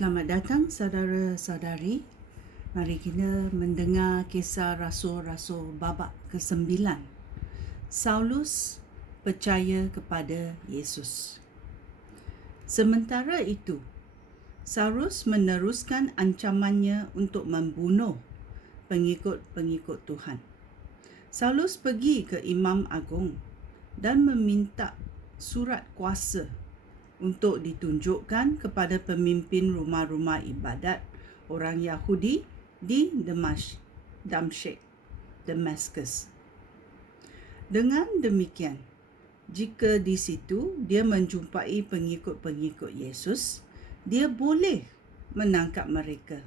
Selamat datang saudara-saudari. Mari kita mendengar kisah Rasul-Rasul babak ke-9. Saulus percaya kepada Yesus. Sementara itu, Saulus meneruskan ancamannya untuk membunuh pengikut-pengikut Tuhan. Saulus pergi ke Imam Agung dan meminta surat kuasa untuk ditunjukkan kepada pemimpin rumah-rumah ibadat orang Yahudi di Damaskus. Dengan demikian, jika di situ dia menjumpai pengikut-pengikut Yesus, dia boleh menangkap mereka,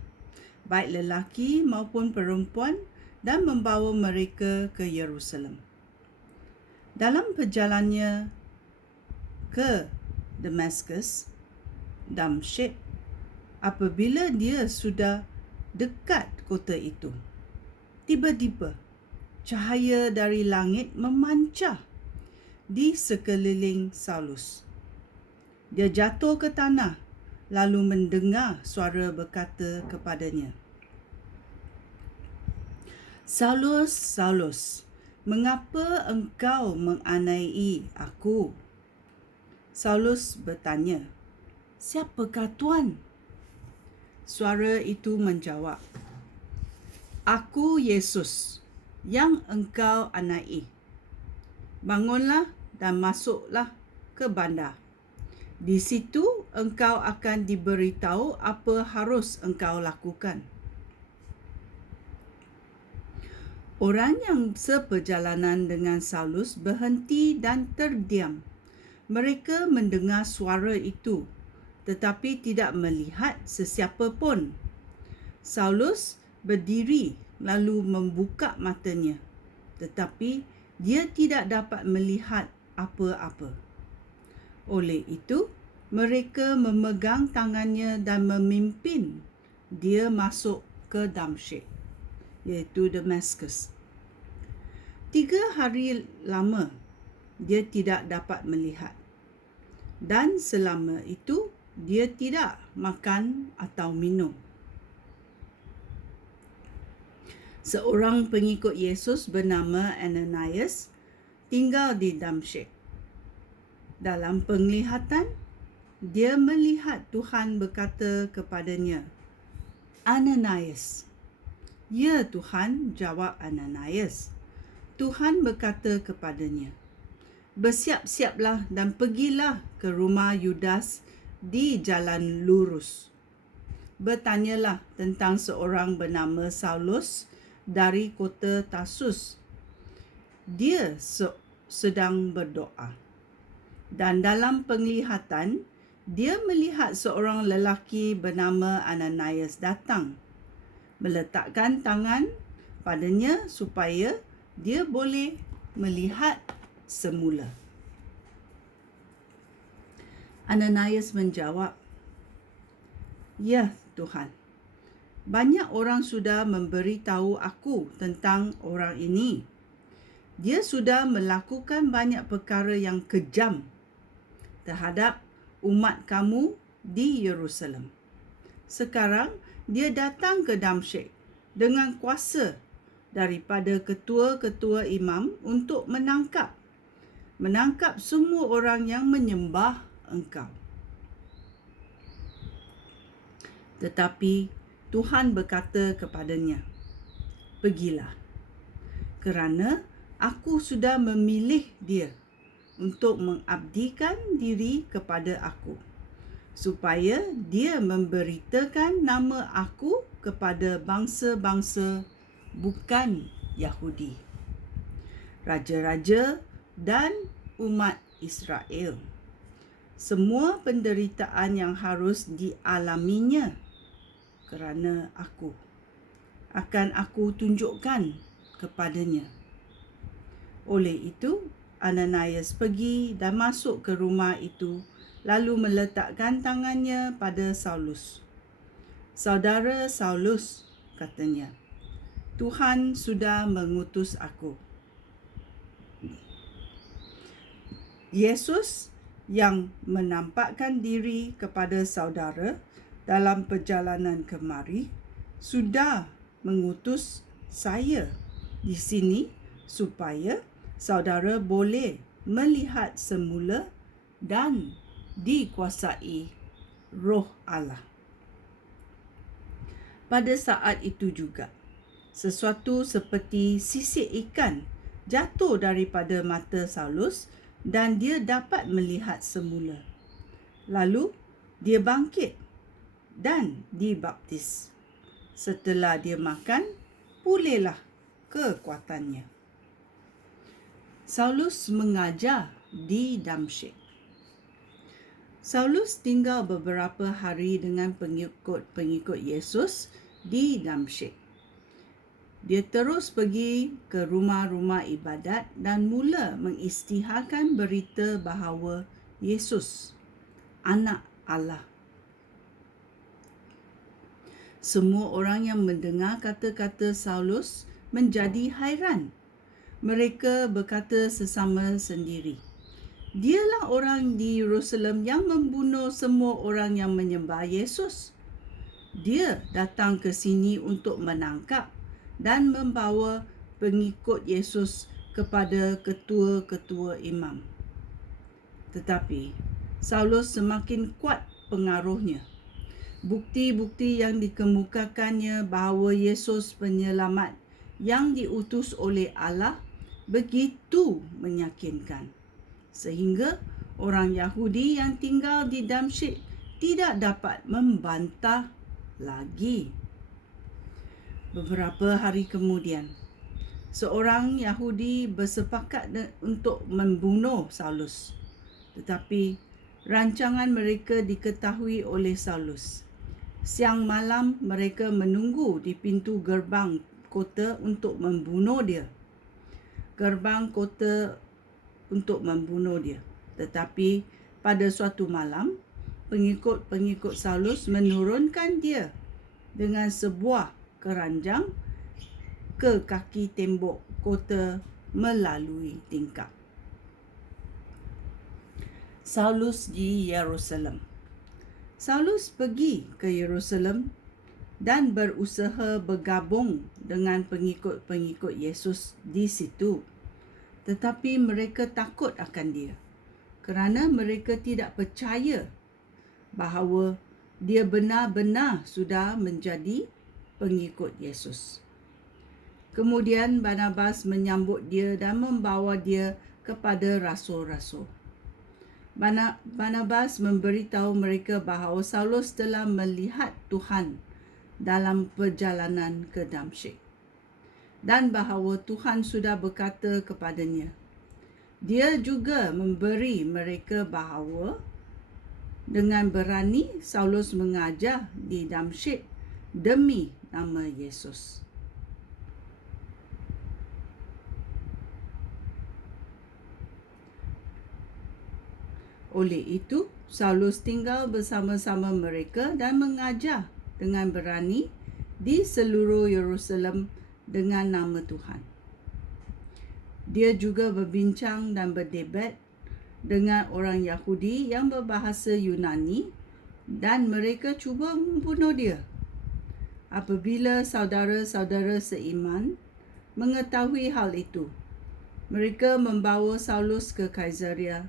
baik lelaki maupun perempuan, dan membawa mereka ke Yerusalem. Dalam perjalanannya ke Damaskus, apabila dia sudah dekat kota itu, tiba-tiba cahaya dari langit memancar di sekeliling Saulus. Dia jatuh ke tanah lalu mendengar suara berkata kepadanya, "Saulus, Saulus, mengapa engkau menganiaya aku?" Saulus bertanya, "Siapakah Tuan?" Suara itu menjawab, "Aku Yesus yang engkau aniaya. Bangunlah dan masuklah ke bandar. Di situ engkau akan diberitahu apa harus engkau lakukan." Orang yang seperjalanan dengan Saulus berhenti dan terdiam. Mereka mendengar suara itu, tetapi tidak melihat sesiapa pun. Saulus berdiri lalu membuka matanya, tetapi dia tidak dapat melihat apa-apa. Oleh itu, mereka memegang tangannya dan memimpin dia masuk ke Damaskus, iaitu Damaskus. 3 hari lama, dia tidak dapat melihat. Dan selama itu, dia tidak makan atau minum. Seorang pengikut Yesus bernama Ananias tinggal di Damaskus. Dalam penglihatan, dia melihat Tuhan berkata kepadanya, "Ananias." "Ya Tuhan," jawab Ananias. Tuhan berkata kepadanya, "Bersiap-siaplah dan pergilah ke rumah Yudas di Jalan Lurus. Bertanyalah tentang seorang bernama Saulus dari kota Tarsus. Dia sedang berdoa. Dan dalam penglihatan, dia melihat seorang lelaki bernama Ananias datang, meletakkan tangan padanya supaya dia boleh melihat semula." Ananias menjawab, "Ya Tuhan, banyak orang sudah memberitahu aku tentang orang ini. Dia sudah melakukan banyak perkara yang kejam terhadap umat kamu di Yerusalem. Sekarang dia datang ke Damaskus dengan kuasa daripada ketua-ketua imam untuk menangkap semua orang yang menyembah engkau." Tetapi Tuhan berkata kepadanya, "Pergilah, kerana aku sudah memilih dia untuk mengabdikan diri kepada aku, supaya dia memberitakan nama aku kepada bangsa-bangsa bukan Yahudi, raja-raja dan umat Israel, semua penderitaan yang harus dialaminya kerana aku akan aku tunjukkan kepadanya." Oleh itu, Ananias pergi dan masuk ke rumah itu, lalu meletakkan tangannya pada Saulus. "Saudara Saulus," katanya, "Tuhan sudah mengutus aku, Yesus yang menampakkan diri kepada saudara dalam perjalanan kemari sudah mengutus saya di sini supaya saudara boleh melihat semula dan dikuasai Roh Allah. Pada saat itu juga, sesuatu seperti sisik ikan jatuh daripada mata Saulus dan dia dapat melihat semula. Lalu dia bangkit dan dibaptis. Setelah dia makan, pulihlah kekuatannya. Saulus mengajar di Damsyik. Saulus tinggal beberapa hari dengan pengikut Yesus di Damsyik. Dia terus pergi ke rumah-rumah ibadat dan mula mengisytiharkan berita bahawa Yesus, Anak Allah. Semua orang yang mendengar kata-kata Saulus menjadi hairan. Mereka berkata sesama sendiri, "Dialah orang di Yerusalem yang membunuh semua orang yang menyembah Yesus. Dia datang ke sini untuk menangkap dan membawa pengikut Yesus kepada ketua-ketua imam." Tetapi Saulus semakin kuat pengaruhnya. Bukti-bukti yang dikemukakannya bahawa Yesus penyelamat yang diutus oleh Allah begitu meyakinkan, sehingga orang Yahudi yang tinggal di Damsyik tidak dapat membantah lagi. Beberapa hari kemudian, seorang Yahudi bersepakat untuk membunuh Saulus. Tetapi rancangan mereka diketahui oleh Saulus. Siang malam mereka menunggu di pintu gerbang kota untuk membunuh dia. Tetapi pada suatu malam, pengikut-pengikut Saulus menurunkan dia dengan sebuah keranjang ke kaki tembok kota melalui tingkap. Saulus di Yerusalem. Saulus pergi ke Yerusalem dan berusaha bergabung dengan pengikut-pengikut Yesus di situ. Tetapi mereka takut akan dia kerana mereka tidak percaya bahawa dia benar-benar sudah menjadi pengikut Yesus. Kemudian Barnabas menyambut dia dan membawa dia kepada rasul-rasul. Barnabas memberitahu mereka bahawa Saulus telah melihat Tuhan dalam perjalanan ke Damsyik dan bahawa Tuhan sudah berkata kepadanya. Dia juga memberi mereka bahawa dengan berani Saulus mengajar di Damsyik demi nama Yesus. Oleh itu, Saulus tinggal bersama-sama mereka dan mengajar dengan berani di seluruh Yerusalem dengan nama Tuhan. Dia juga berbincang dan berdebat dengan orang Yahudi yang berbahasa Yunani dan mereka cuba membunuh dia. Apabila saudara-saudara seiman mengetahui hal itu, mereka membawa Saulus ke Kaisarea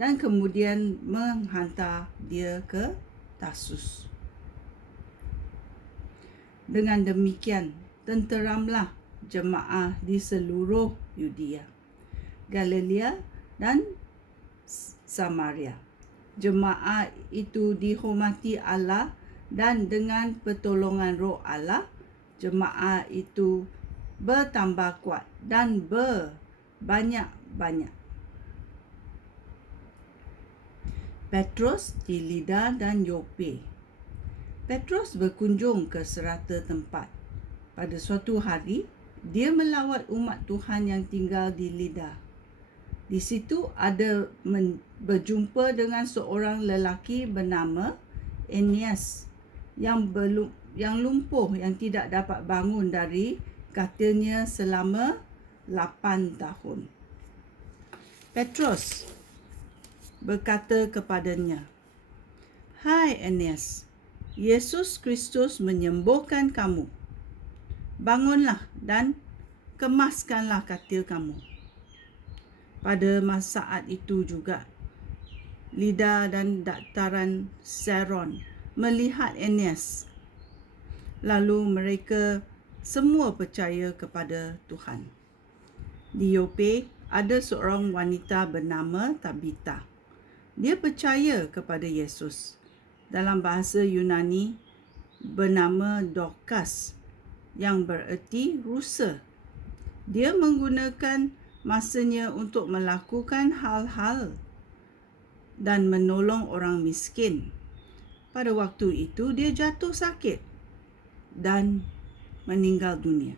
dan kemudian menghantar dia ke Tarsus. Dengan demikian, tenteramlah jemaah di seluruh Yudea, Galilea dan Samaria. Jemaah itu dihormati Allah dan dengan pertolongan Roh Allah, jemaah itu bertambah kuat dan berbanyak-banyak. Petrus di Lida dan Yope. Petrus berkunjung ke serata tempat. Pada suatu hari, dia melawat umat Tuhan yang tinggal di Lida. Di situ ada berjumpa dengan seorang lelaki bernama Aeneas yang lumpuh yang tidak dapat bangun dari katilnya selama 8 tahun. Petrus berkata kepadanya, "Hai Aeneas, Yesus Kristus menyembuhkan kamu. Bangunlah dan kemaskanlah katil kamu. Pada saat itu juga, Lida dan dataran Saron melihat Aeneas. Lalu mereka semua percaya kepada Tuhan. Di Yope ada seorang wanita bernama Tabita. Dia percaya kepada Yesus. Dalam bahasa Yunani bernama Dorcas yang bererti rusa. Dia menggunakan masanya untuk melakukan hal-hal dan menolong orang miskin. Pada waktu itu dia jatuh sakit dan meninggal dunia.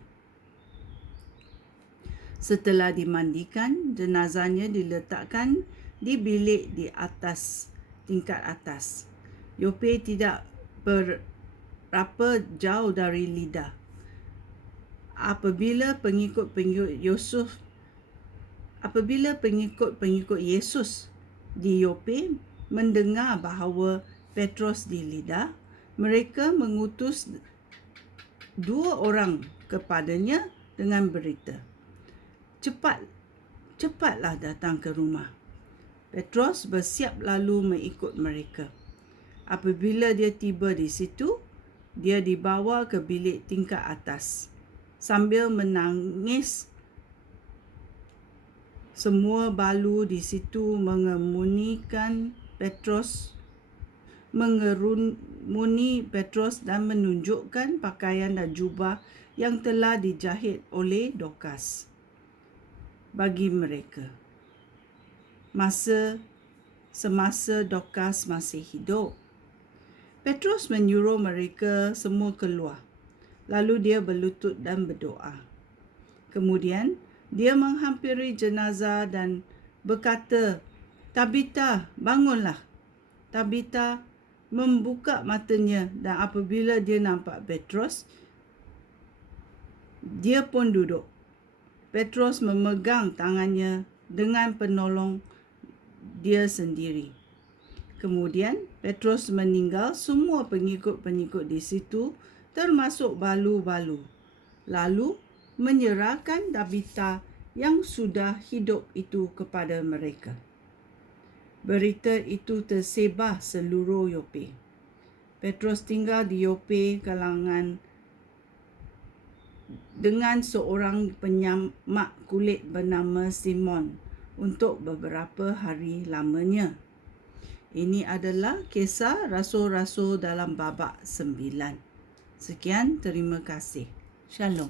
Setelah dimandikan, jenazahnya diletakkan di bilik di atas, tingkat atas. Yope tidak berapa jauh dari Lida. Apabila pengikut-pengikut Yesus di Yope mendengar bahawa Petrus di Lida, mereka mengutus 2 orang kepadanya dengan berita, Cepatlah datang ke rumah. Petrus bersiap lalu mengikut mereka. Apabila dia tiba di situ, dia dibawa ke bilik tingkat atas. Sambil menangis, semua balu di situ mengerumuni Petrus dan menunjukkan pakaian dan jubah yang telah dijahit oleh Dorcas bagi mereka. Semasa Dorcas masih hidup. Petrus menyuruh mereka semua keluar. Lalu dia berlutut dan berdoa. Kemudian dia menghampiri jenazah dan berkata, Tabita, bangunlah. Tabita membuka matanya dan apabila dia nampak Petrus, dia pun duduk. Petrus memegang tangannya dengan penolong dia sendiri. Kemudian Petrus meninggal semua pengikut-pengikut di situ, termasuk balu-balu. Lalu menyerahkan Tabita yang sudah hidup itu kepada mereka. Berita itu tersebar seluruh Yope. Petrus tinggal di Yope dengan seorang penyamak kulit bernama Simon untuk beberapa hari lamanya. Ini adalah kisah rasul-rasul dalam babak 9. Sekian, terima kasih. Shalom.